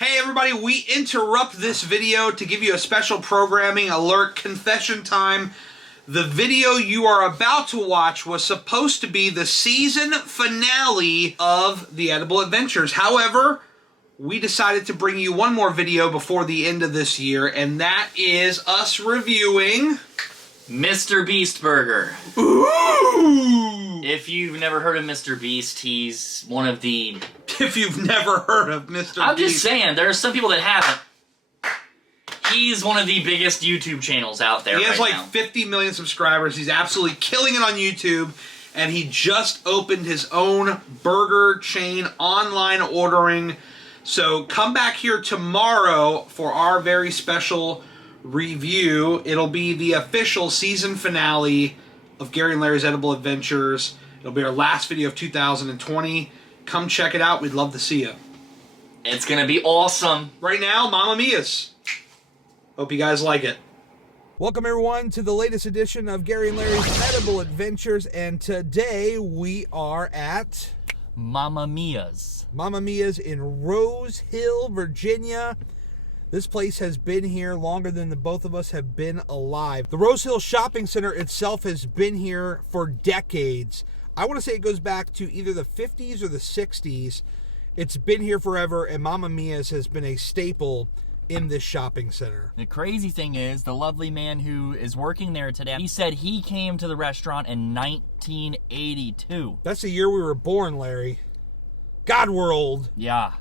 Hey everybody, we interrupt this video to give you a special programming alert, confession time. The video you are about to watch was supposed to be the season finale of The Edible Adventures. However, we decided to bring you one more video before the end of this year, and that is us reviewing Mr. Beast Burger. Ooh! If you've never heard of Mr. Beast, he's one of the... If you've never heard of Mr. Beast... I'm just saying, there are some people that haven't. He's one of the biggest YouTube channels out there. He has right like now. 50 million subscribers. He's absolutely killing it on YouTube. And he just opened his own burger chain, online ordering. So come back here tomorrow for our very special review. It'll be the official season finale of Gary and Larry's Edible Adventures. It'll be our last video of 2020. Come check it out. We'd love to see you. It's gonna be awesome. Right now, Mamma Mia's. Hope you guys like it. Welcome everyone to the latest edition of Gary and Larry's Edible Adventures, and today we are at Mamma Mia's. Mamma Mia's in Rose Hill, Virginia. This place has been here longer than the both of us have been alive. The Rose Hill Shopping Center itself has been here for decades. I want to say it goes back to either the 50s or the 60s. It's been here forever, and Mamma Mia's has been a staple in this shopping center. The crazy thing is, the lovely man who is working there today, he said he came to the restaurant in 1982. That's the year we were born, Larry. God, we're old. Yeah.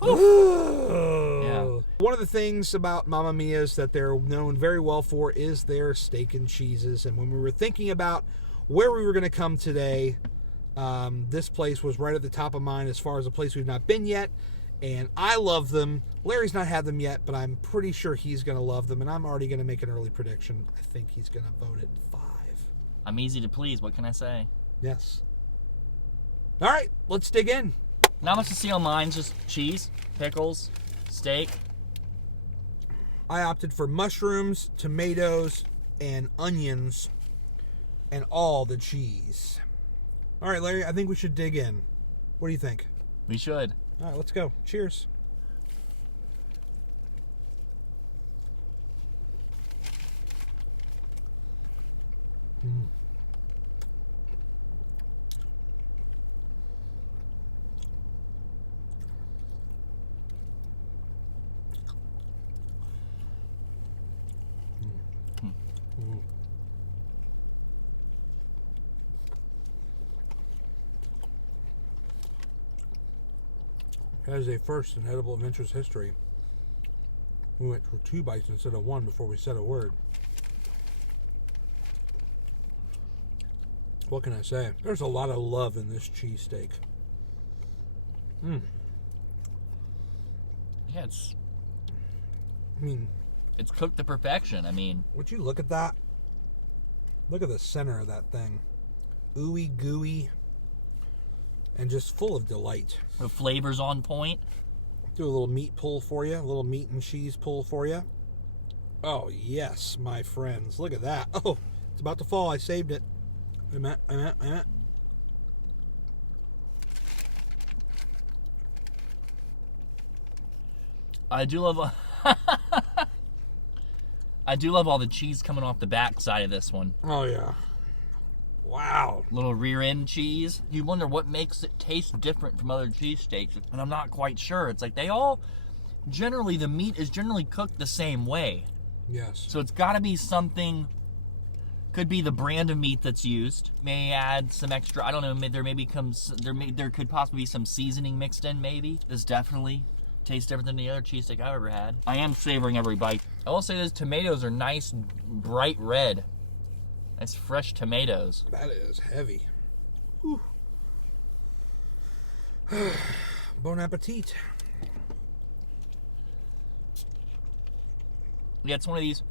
Yeah. One of the things about Mamma Mia's that they're known very well for is their steak and cheeses. And when we were thinking about where we were going to come today, this place was right at the top of mind as far as a place we've not been yet. And I love them. Larry's not had them yet, but I'm pretty sure he's going to love them. And I'm already going to make an early prediction. I think he's going to vote it 5. I'm easy to please. What can I say? Yes. All right, let's dig in. Not much to see on mine. Just cheese, pickles, steak. I opted for mushrooms, tomatoes, and onions, and all the cheese. All right, Larry, I think we should dig in. What do you think? We should. All right, let's go. Cheers. Mm. That is a first in Edible Adventures history. We went for 2 bites instead of 1 before we said a word. What can I say? There's a lot of love in this cheesesteak. Yeah, it's cooked to perfection. I mean, would you look at that? Look at the center of that thing. Ooey gooey. And just full of delight. the flavor's on point. Do a little meat pull for you. A little meat and cheese pull for you. Oh, yes, my friends. Look at that. Oh, it's about to fall. I saved it. Wait a minute, wait a minute, wait a minute. I do love I do love all the cheese coming off the back side of this one. Oh, yeah. Wow. Little rear end cheese. You wonder what makes it taste different from other cheesesteaks. And I'm not quite sure. It's like they all, generally, the meat is generally cooked the same way. Yes. So it's got to be something, could be the brand of meat that's used. May add some extra, I don't know, there could possibly be some seasoning mixed in, maybe. This definitely tastes different than the other cheesesteak I've ever had. I am savoring every bite. I will say those tomatoes are nice, bright red. Nice fresh tomatoes. That is heavy. Bon appetit. Yeah, it's one of these.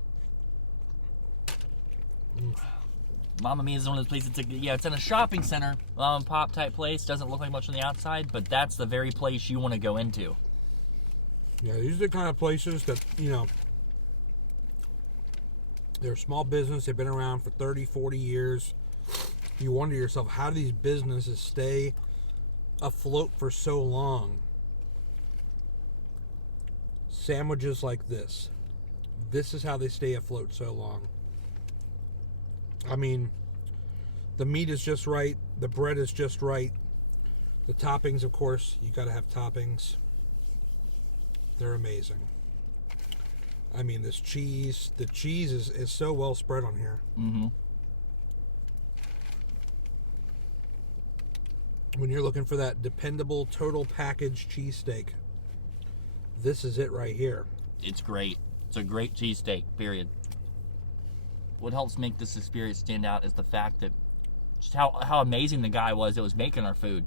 Mamma Mia is one of those places. It's in a shopping center, mom and pop type place. Doesn't look like much on the outside, but that's the very place you want to go into. Yeah, these are the kind of places that, you know, they're a small business. They've been around for 30, 40 years. You wonder to yourself, how do these businesses stay afloat for so long? sandwiches like this. This is how they stay afloat so long. I mean, the meat is just right. The bread is just right. The toppings, of course, you got to have toppings. They're amazing. I mean, this cheese, the cheese is so well spread on here. Mm-hmm. When you're looking for that dependable total package cheesesteak, this is it right here. It's great. It's a great cheesesteak, period. What helps make this experience stand out is the fact that just how amazing the guy was that was making our food.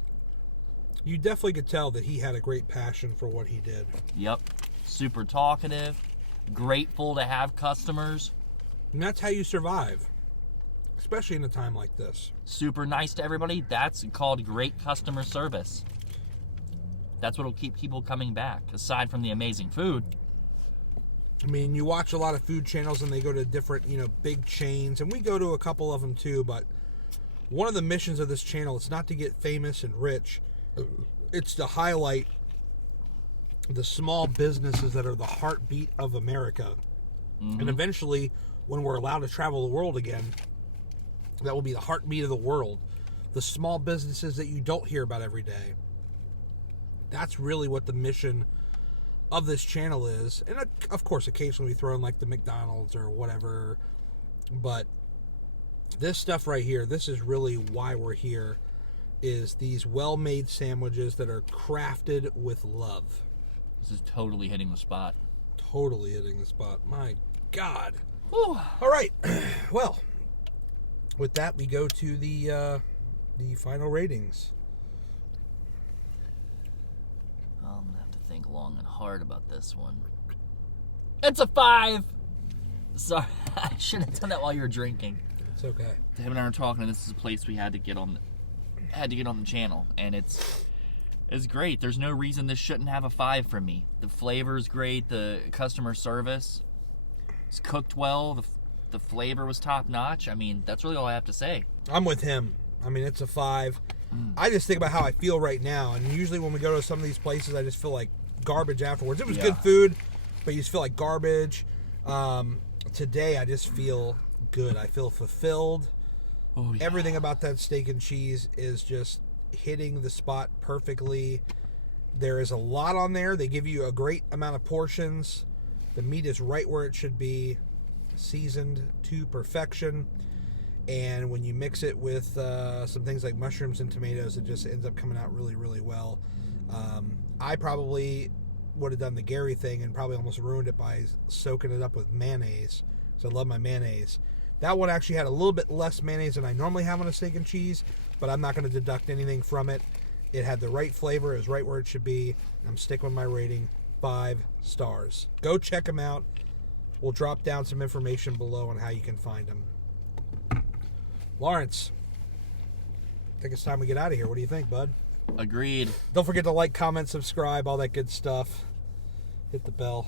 You definitely could tell that he had a great passion for what he did. Yep. Super talkative, grateful to have customers. And that's how you survive, especially in a time like this. Super nice to everybody. That's called great customer service. That's what will keep people coming back, aside from the amazing food. I mean, you watch a lot of food channels and they go to different, big chains, and we go to a couple of them too, but one of the missions of this channel is not to get famous and rich. It's to highlight the small businesses that are the heartbeat of America. Mm-hmm. And eventually, when we're allowed to travel the world again, that will be the heartbeat of the world. The small businesses that you don't hear about every day. That's really what the mission of this channel is. And of course, occasionally we throw in like the McDonald's or whatever. But this stuff right here, this is really why we're here, is these well-made sandwiches that are crafted with love. This is totally hitting the spot. Totally hitting the spot. My God. Whew. All right. Well, with that, we go to the final ratings. I'm gonna have to think long and hard about this one. It's a 5. Sorry, I should have done that while you were drinking. It's okay. Him and I were talking, and this is a place we had to get on the channel, and it's great. There's no reason this shouldn't have a 5 from me. The flavor is great. The customer service is cooked well. The flavor was top notch. I mean, that's really all I have to say. I'm with him. I mean, it's a 5. I just think about how I feel right now, and usually when we go to some of these places, I just feel like garbage afterwards. It was good food, but you just feel like garbage. Today, I just feel good. I feel fulfilled. Oh, yeah. Everything about that steak and cheese is just hitting the spot perfectly. There is a lot on there. They give you a great amount of portions. The meat is right where it should be, seasoned to perfection. And when you mix it with some things like mushrooms and tomatoes, it just ends up coming out really, really well. I probably would have done the Gary thing and probably almost ruined it by soaking it up with mayonnaise. So I love my mayonnaise. That one actually had a little bit less mayonnaise than I normally have on a steak and cheese, but I'm not going to deduct anything from it. It had the right flavor. It was right where it should be. I'm sticking with my rating, 5 stars. Go check them out. We'll drop down some information below on how you can find them. Lawrence, I think it's time we get out of here. What do you think, bud? Agreed. Don't forget to like, comment, subscribe, all that good stuff. Hit the bell.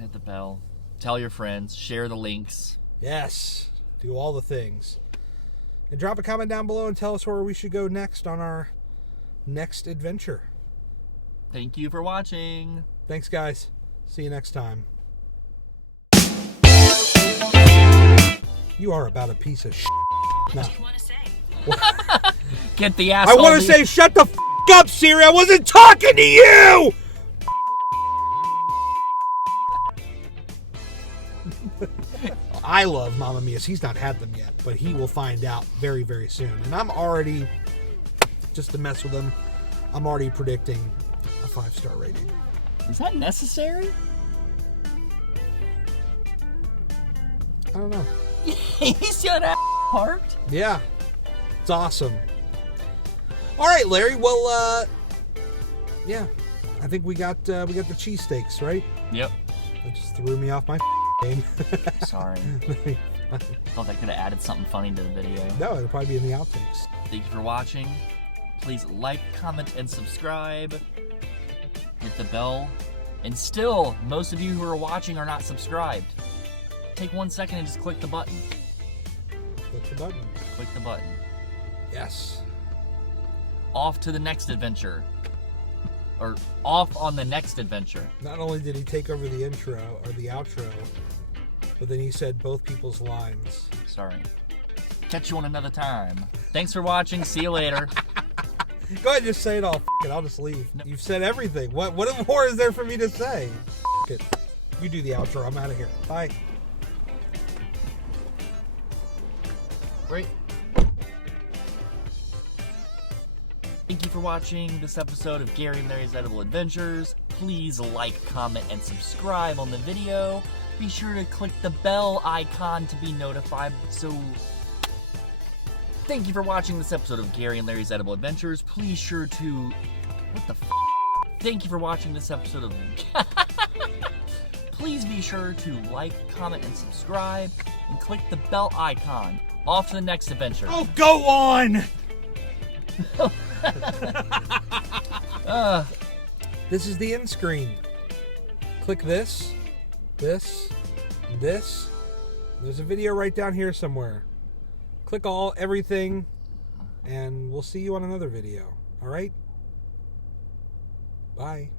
Hit the bell. Tell your friends. Share the links. Yes. Do all the things. And drop a comment down below and tell us where we should go next on our next adventure. Thank you for watching. Thanks, guys. See you next time. You are about a piece of shit. What do you want to say? Get the asshole. I want to say, shut the f*** up, Siri. I wasn't talking to you. I love Mamma Mia's. He's not had them yet, but he will find out very, very soon. And I'm already, just to mess with him, I'm already predicting a 5-star rating. Is that necessary? I don't know. He's got a heart. Yeah, it's awesome. All right, Larry. Well, yeah, I think we got the cheesesteaks, right? Yep. That just threw me off my game. Sorry. Thought I could have added something funny to the video. No, it'll probably be in the outtakes. Thank you for watching. Please like, comment, and subscribe. Hit the bell. And still, most of you who are watching are not subscribed. Take 1 second and just click the button. Click the button. Click the button. Yes. Off to the next adventure. or off on the next adventure. Not only did he take over the intro or the outro, but then he said both people's lines. Sorry. Catch you on another time. Thanks for watching. See you later. Go ahead and just say it all. F it, I'll just leave. No. You've said everything. What more is there for me to say? F it. You do the outro. I'm out of here. Bye. Great. Thank you for watching this episode of Gary and Larry's Edible Adventures. Please like, comment, and subscribe on the video. Be sure to click the bell icon to be notified. So, thank you for watching this episode of Gary and Larry's Edible Adventures. Please sure to... What the f***? Thank you for watching this episode of... Please be sure to like, comment, and subscribe, and click the bell icon. Off to the next adventure. Oh, go on! This is the end screen. Click this, this, this. There's a video right down here somewhere. Click everything, and we'll see you on another video. All right? Bye.